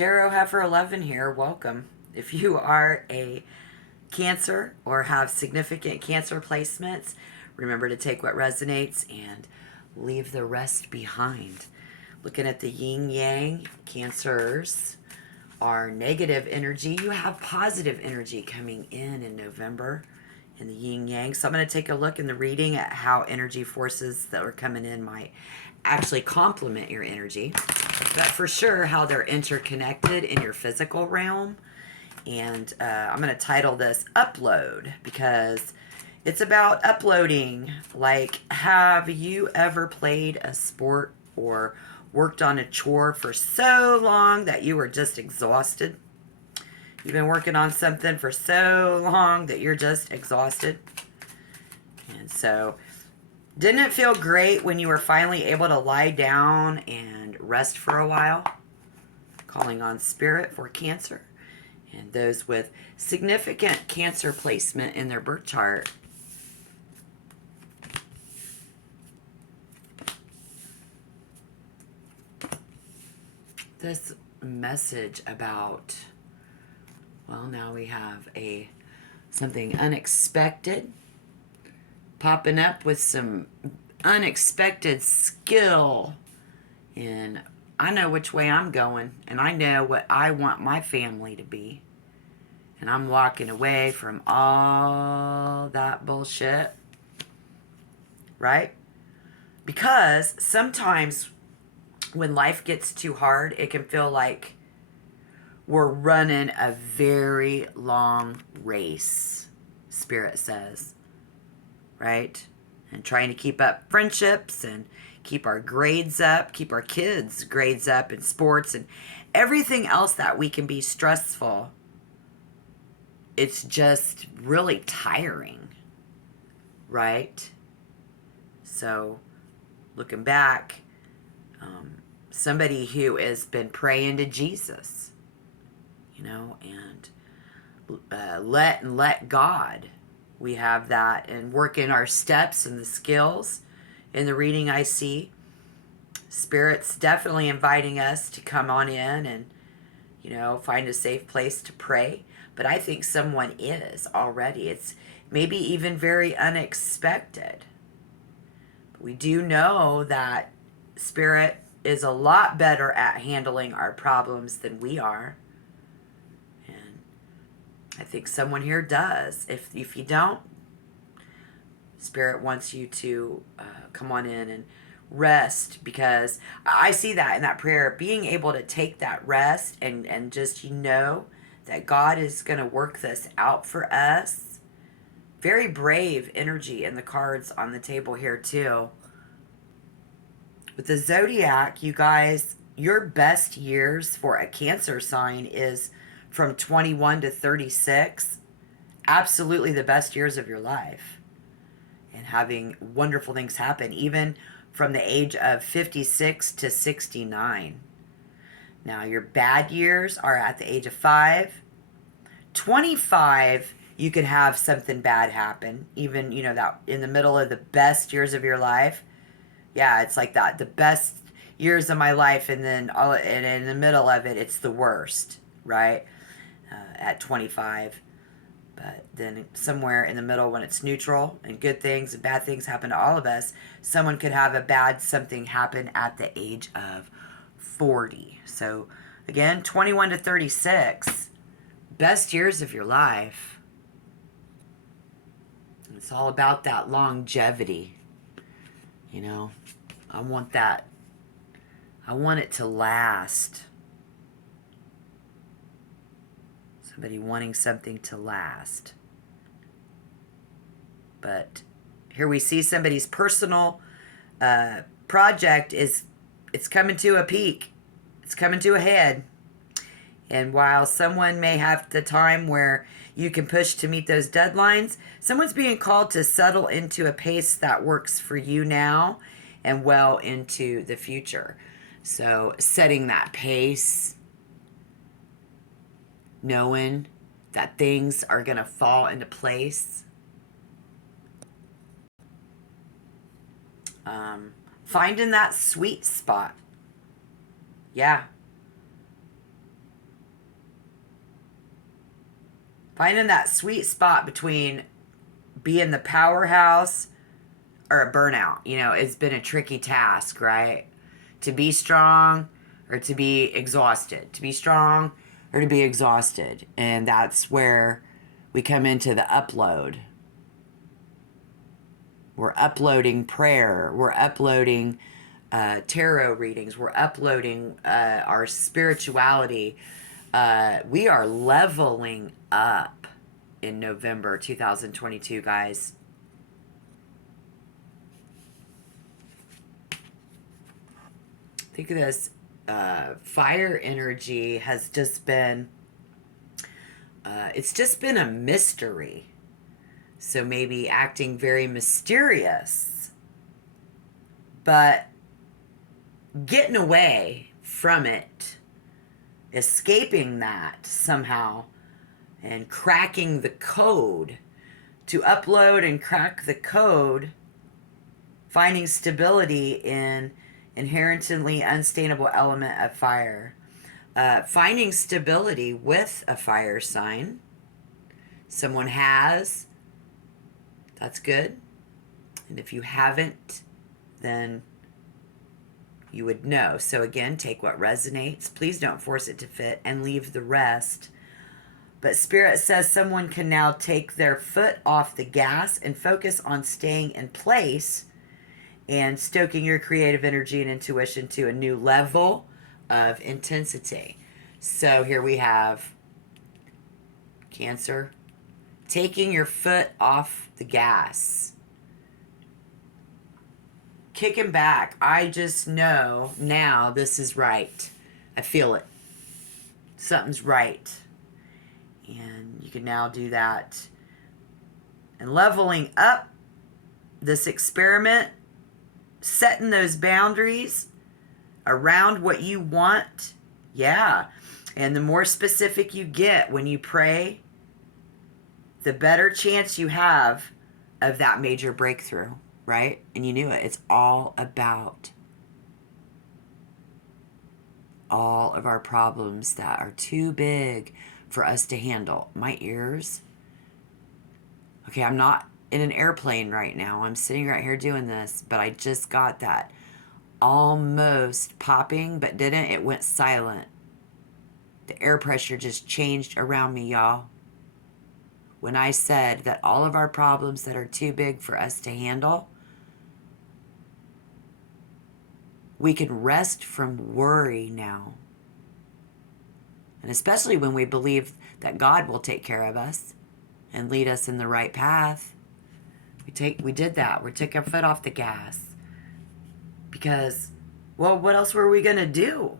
Tarot Heifer 11 here. Welcome. If you are a Cancer or have significant Cancer placements, remember to take what resonates and leave the rest behind. Looking at the yin yang, Cancers are negative energy. You have positive energy coming in November in the yin yang. So I'm going to take a look in the reading at how energy forces that are coming in might actually complement your energy, but for sure how they're interconnected in your physical realm. And I'm going to title this Upload because it's about uploading. Like, have you ever played a sport or worked on a chore for so long that you were just exhausted? You've been working on something for so long that you're just exhausted. And so, didn't it feel great when you were finally able to lie down and rest for a while? Calling on spirit for Cancer. And those with significant Cancer placement in their birth chart. This message about, well, now we have something unexpected popping up with some unexpected skill. And I know which way I'm going, and I know what I want my family to be. And I'm walking away from all that bullshit. Right? Because sometimes when life gets too hard, it can feel like we're running a very long race, Spirit says. Right? And trying to keep up friendships and keep our grades up, keep our kids' grades up in sports and everything else that we can be stressful. It's just really tiring, right? So, looking back, somebody who has been praying to Jesus, and let God. We have that, and working our steps and the skills. In the reading I see, Spirit's definitely inviting us to come on in and, find a safe place to pray. But I think someone is already. It's maybe even very unexpected. But we do know that Spirit is a lot better at handling our problems than we are. And I think someone here does. If you don't, Spirit wants you to come on in and rest, because I see that in that prayer, being able to take that rest and just that God is going to work this out for us. Very brave energy in the cards on the table here too. With the zodiac, you guys, your best years for a Cancer sign is from 21 to 36. Absolutely the best years of your life. And having wonderful things happen, even from the age of 56 to 69. Now, your bad years are at the age of 5. 25, you could have something bad happen. Even, that in the middle of the best years of your life. Yeah, it's like that. The best years of my life, and then and in the middle of it, it's the worst, right? At 25. But then somewhere in the middle, when it's neutral and good things and bad things happen to all of us, someone could have a bad something happen at the age of 40. So again, 21 to 36, best years of your life. It's all about that longevity. I want that. I want it to last. Somebody wanting something to last. But here we see somebody's personal project it's coming to a peak. It's coming to a head. And while someone may have the time where you can push to meet those deadlines, someone's being called to settle into a pace that works for you now and well into the future. So setting that pace, knowing that things are going to fall into place. Finding that sweet spot. Yeah. Finding that sweet spot between being the powerhouse or a burnout. You know, it's been a tricky task, right? To be strong or to be exhausted. To be strong or to be exhausted. And that's where we come into the upload. We're uploading prayer. We're uploading tarot readings. We're uploading our spirituality. We are leveling up in November 2022, guys. Think of this. Fire energy has just been, it's just been a mystery. So maybe acting very mysterious, but getting away from it, escaping that somehow, and cracking the code. To upload and crack the code, finding stability in inherently unstable element of fire. Finding stability with a fire sign. Someone has. That's good. And if you haven't, then you would know. So again, take what resonates. Please don't force it to fit and leave the rest. But Spirit says someone can now take their foot off the gas and focus on staying in place and stoking your creative energy and intuition to a new level of intensity. So here we have Cancer. Taking your foot off the gas. Kicking back. I just know now this is right. I feel it. Something's right. And you can now do that. And leveling up this experiment, setting those boundaries around what you want. Yeah. And the more specific you get when you pray, the better chance you have of that major breakthrough, right? And you knew it. It's all about all of our problems that are too big for us to handle. My ears. Okay, I'm not in an airplane right now. I'm sitting right here doing this, but I just got that almost popping, but didn't. It went silent. The air pressure just changed around me, y'all. When I said that all of our problems that are too big for us to handle, we can rest from worry now. And especially when we believe that God will take care of us and lead us in the right path. We did that. We took our foot off the gas. Because, well, what else were we going to do?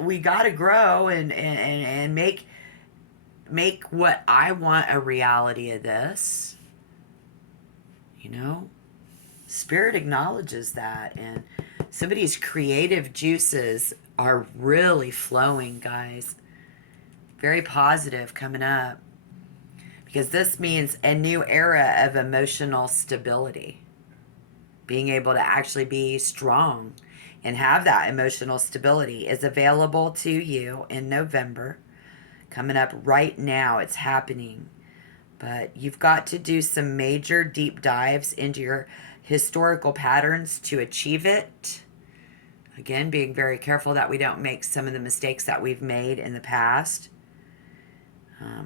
We got to grow and make what I want a reality of this. You know? Spirit acknowledges that, and somebody's creative juices are really flowing, guys. Very positive coming up. Because this means a new era of emotional stability. Being able to actually be strong and have that emotional stability is available to you in November. Coming up right now, it's happening. But you've got to do some major deep dives into your historical patterns to achieve it. Again, being very careful that we don't make some of the mistakes that we've made in the past.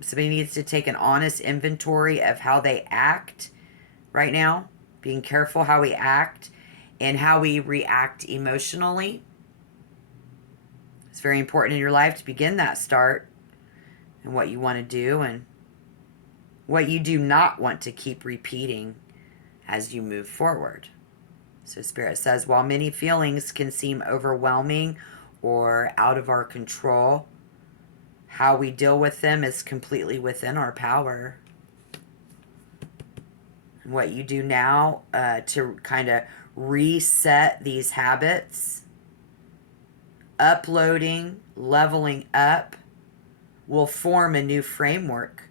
Somebody needs to take an honest inventory of how they act right now. Being careful how we act and how we react emotionally. It's very important in your life to begin that start and what you want to do and what you do not want to keep repeating as you move forward. So Spirit says, while many feelings can seem overwhelming or out of our control, how we deal with them is completely within our power. And what you do now to kind of reset these habits, uploading, leveling up, will form a new framework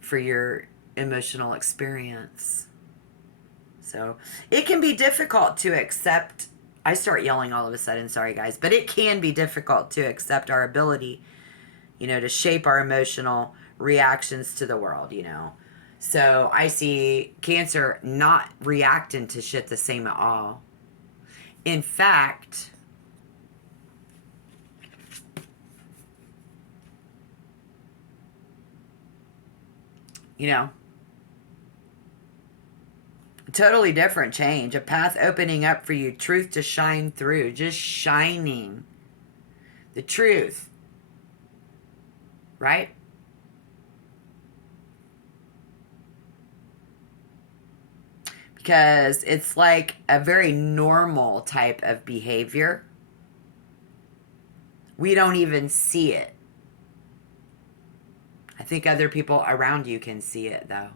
for your emotional experience. So it can be difficult to accept I start yelling all of a sudden, sorry guys, but it can be difficult to accept our ability, to shape our emotional reactions to the world, So I see Cancer not reacting to shit the same at all. In fact, totally different change. A path opening up for you. Truth to shine through. Just shining the truth. Right? Because it's like a very normal type of behavior. We don't even see it. I think other people around you can see it, though.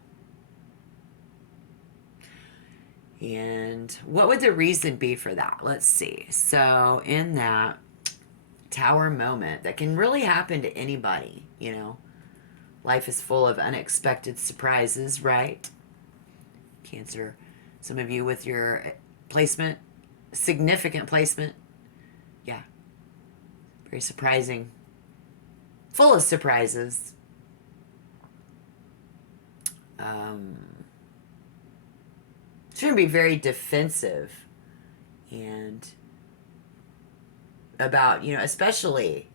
And what would the reason be for that? Let's see. So in that tower moment, that can really happen to anybody, Life is full of unexpected surprises, right? Cancer. Some of you with your placement, significant placement. Yeah. Very surprising. Full of surprises. It's going to be very defensive and about, especially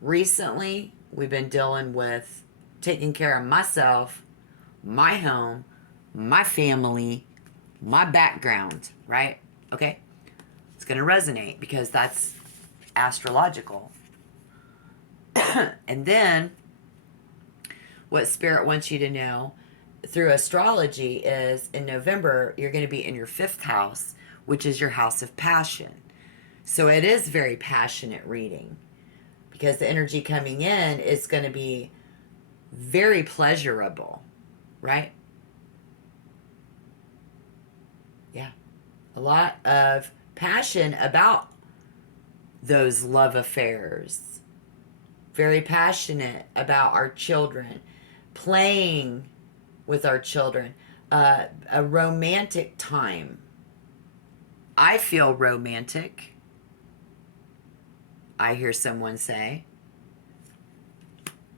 recently, we've been dealing with taking care of myself, my home, my family, my background, right? Okay? It's going to resonate because that's astrological. And then what Spirit wants you to know through astrology is in November, you're going to be in your 5th house, which is your house of passion. So it is very passionate reading because the energy coming in is going to be very pleasurable, right? Yeah. A lot of passion about those love affairs. Very passionate about our children, playing with our children, a romantic time. I feel romantic. I hear someone say.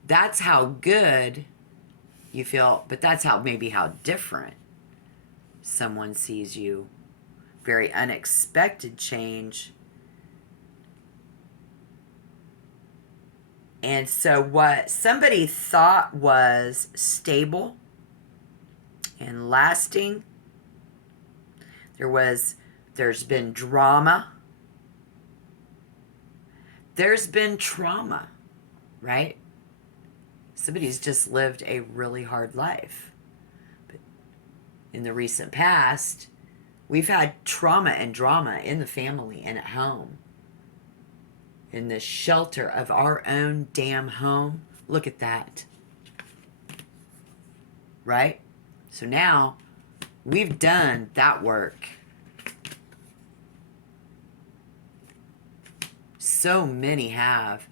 That's how good you feel, but that's maybe how different someone sees you. Very unexpected change. And so what somebody thought was stable and lasting, there's been drama. There's been trauma, right? Somebody's just lived a really hard life. But in the recent past, we've had trauma and drama in the family and at home. In the shelter of our own damn home. Look at that. Right? So now, we've done that work. So many have.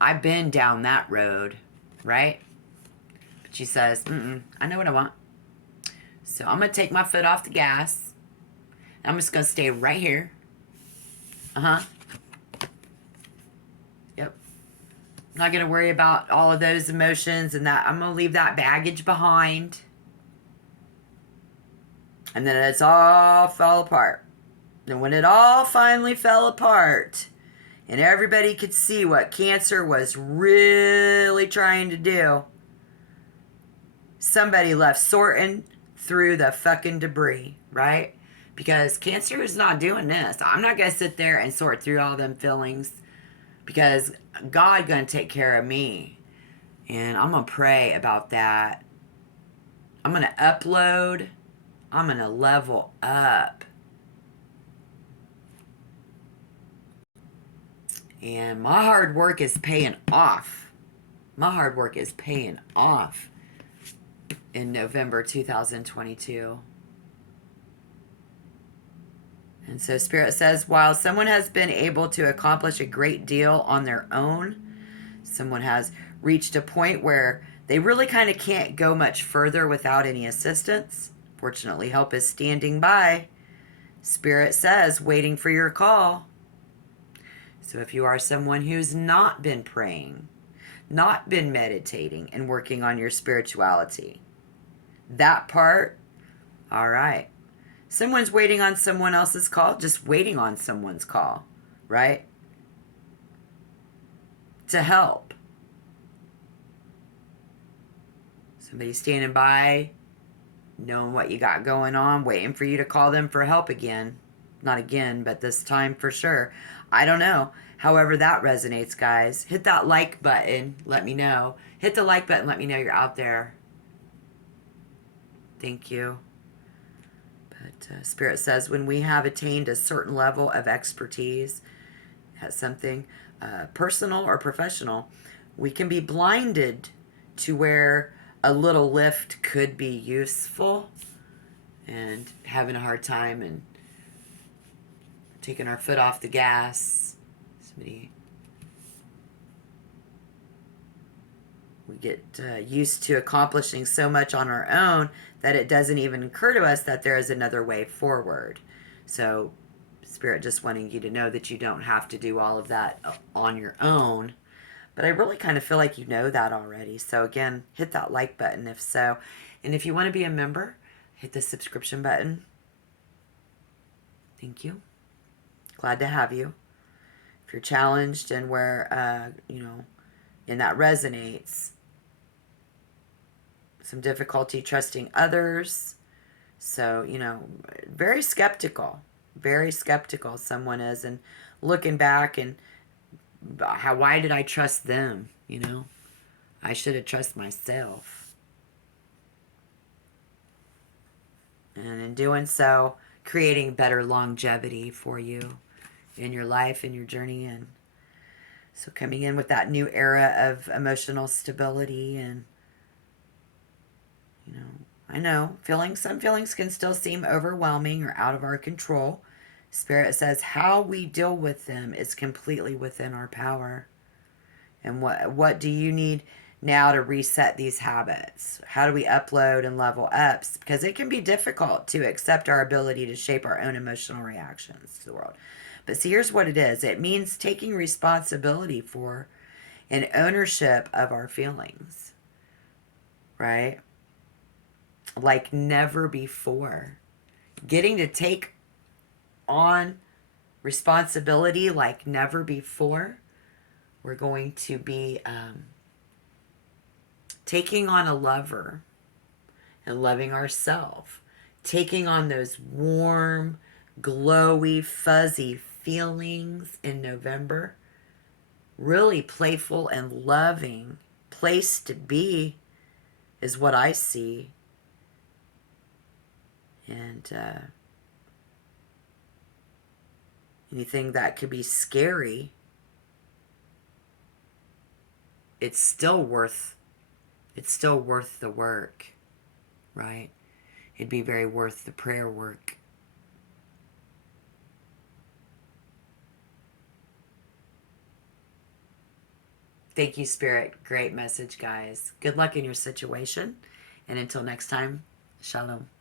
I've been down that road, right? But she says, I know what I want. So I'm going to take my foot off the gas. I'm just going to stay right here. Yep. I'm not going to worry about all of those emotions and that. I'm going to leave that baggage behind. And then it's all fell apart. And when it all finally fell apart, and everybody could see what Cancer was really trying to do, somebody left sorting through the fucking debris, right? Because Cancer is not doing this. I'm not going to sit there and sort through all them feelings because God going to take care of me. And I'm going to pray about that. I'm going to upload. I'm going to level up. And my hard work is paying off. My hard work is paying off in November 2022. And so Spirit says, while someone has been able to accomplish a great deal on their own, someone has reached a point where they really kind of can't go much further without any assistance. Fortunately, help is standing by. Spirit says, waiting for your call. So if you are someone who's not been praying, not been meditating and working on your spirituality, that part, all right. Someone's waiting on someone else's call, just waiting on someone's call, right? To help. Somebody standing by, knowing what you got going on, waiting for you to call them for help again. Not again, but this time for sure. I don't know. However that resonates, guys. Hit that like button. Let me know. Hit the like button. Let me know you're out there. Thank you. But Spirit says when we have attained a certain level of expertise at something personal or professional, we can be blinded to where a little lift could be useful and having a hard time and taking our foot off the gas. We get used to accomplishing so much on our own that it doesn't even occur to us that there is another way forward. So Spirit just wanting you to know that you don't have to do all of that on your own. But I really kind of feel like you know that already. So again, hit that like button if so. And if you want to be a member, hit the subscription button. Thank you. Glad to have you. If you're challenged and where, and that resonates, some difficulty trusting others. So, very skeptical someone is, and looking back and why did I trust them? I should have trusted myself. And in doing so, creating better longevity for you in your life, in your journey. And so coming in with that new era of emotional stability and, I know some feelings can still seem overwhelming or out of our control. Spirit says how we deal with them is completely within our power. And what do you need now to reset these habits? How do we upload and level up? Because it can be difficult to accept our ability to shape our own emotional reactions to the world. But see, here's what it is. It means taking responsibility for and ownership of our feelings, right? Like never before. Getting to take on responsibility like never before. We're going to be taking on a lover and loving ourselves. Taking on those warm, glowy, fuzzy feelings in November. Really playful and loving place to be is what I see. And anything that could be scary, it's still worth the work, right? It'd be very worth the prayer work. Thank you, Spirit. Great message, guys. Good luck in your situation. And until next time, shalom.